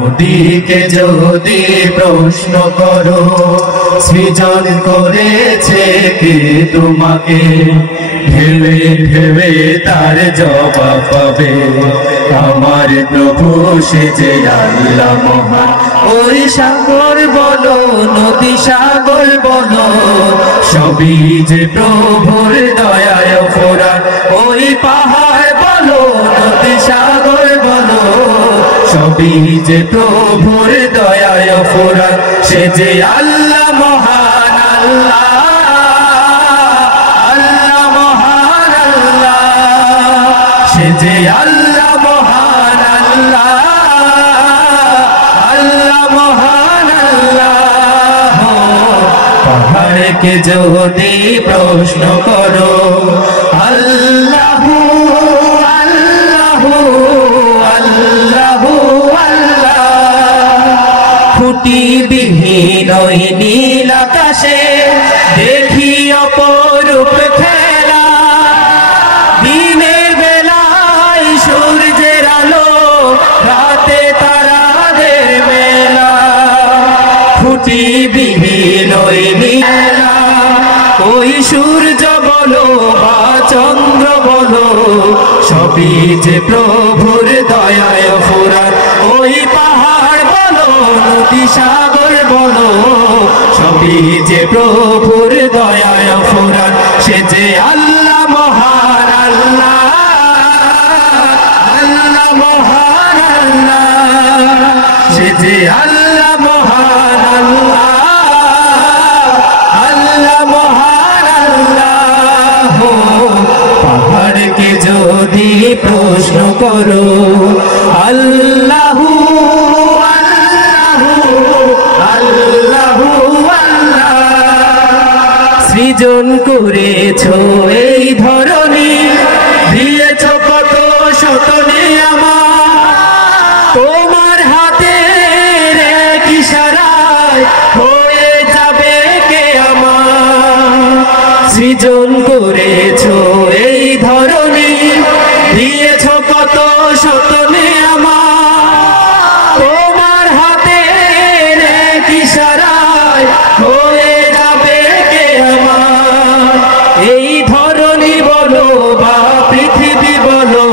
নদীকে যদি প্রশ্ন করো সৃজন করেছে কে তোমাকে, ভেবে ভেবে তার জবাব পাবে আমার প্রভু সে যে আল্লাহ মহান। ওই সাগর বলো নদী সাগর বলো সবই যে প্রভুর দয়ায় ফোরান। ওই পাহাড় বলো নদী সাগর বলো সবই যে প্রভুর দয়ায় ফোরান। সে যে আল্লাহ মহান আল্লাহ, আল্লাহ মহান আল্লাহ, সে যে আল্লাহ মহান আল্লাহ, আল্লাহ মহান আল্লাহ। পাহাড়কে যদি প্রশ্ন করো আল্লাহু আল্লাহু আল্লাহু আল্লাহ, খুঁটিবিহীন ওই নীল আকাশে দেখি অপরূপ খেলা, দিনের বেলায় সূর্যের আলো রাতে তারাদের মেলা। খুঁটিবিহীন ওই নীলা, ওই সূর্য বলো বা চন্দ্র বলো সবই যে প্রভুর দয়ায় ফোরান। ওই পাহাড় বলো নদী সাগর বলো সবই যে প্রভুর দয়ায় ফোরান। সে যে আল্লাহ মহান আল্লাহ, আল্লাহ মহান আল্লাহ, সে যে আল্লাহ মহান আল্লাহ, আল্লাহ মহান আল্লাহ। পাহাড়কে যদি প্রশ্ন করো আল্লাহু আল্লাহু আল্লাহু আল্লাহ, সৃজন করেছো এই ধরনী দিয়েছো কত শত নিয়ামত, তোমার হাতের এক ইশারায় হয়ে যাবে কিয়ামত। সৃজন করেছো এই ধরনী দিয়েছো কত শত নিয়ামত, তোমার হাতের এক ইশারায় হয়ে যাবে কিয়ামত। এই ধরনী বলো বা পৃথিবী বলো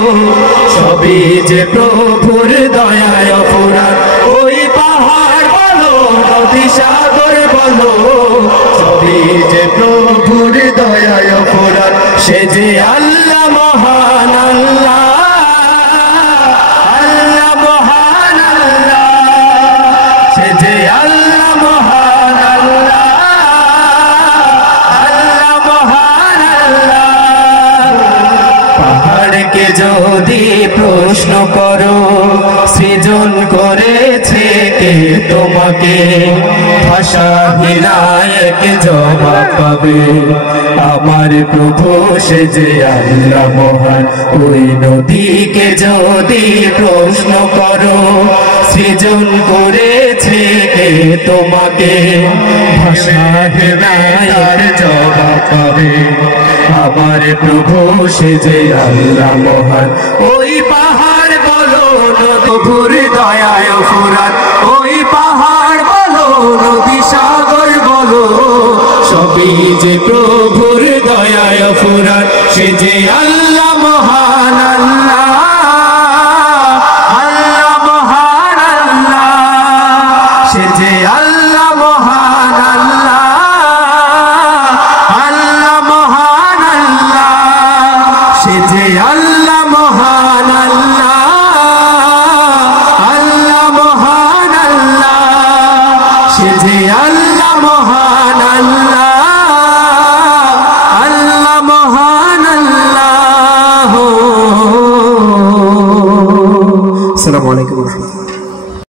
সবই যে প্রভুর দয়ায় ফোরান। ওই পাহাড় বলো নদী সাগর বলো সবই যে প্রভুর দয়ায় ফোরান। সে যে আল্লাহ মহান আল্লাহ, আল্লাহ মহান আল্লাহ, সে যে আল্লাহ মহান আল্লাহ, আল্লাহ মহান আল্লাহ। পাহাড়কে যদি প্রশ্ন করো সৃজন করেছে কে তোমাকে, ভাষা হিরায়ক জবাব পাবে আমার প্রভু সে যে আল্লাহ মহান। ওই নদীকে যদি প্রশ্ন করো সৃজন করেছে কে তোমাকে, ভাষা হিরায়ক জবাব পাবে আমার প্রভু সে যে আল্লাহ মহান। ওই পাহাড় বলো প্রভুর দয়ায় ফোরান। ওই পাহাড় বলো নদী সাগর বলো সবই যে প্রভুর দয়ায় ফোরান। সে যে আল্লাহ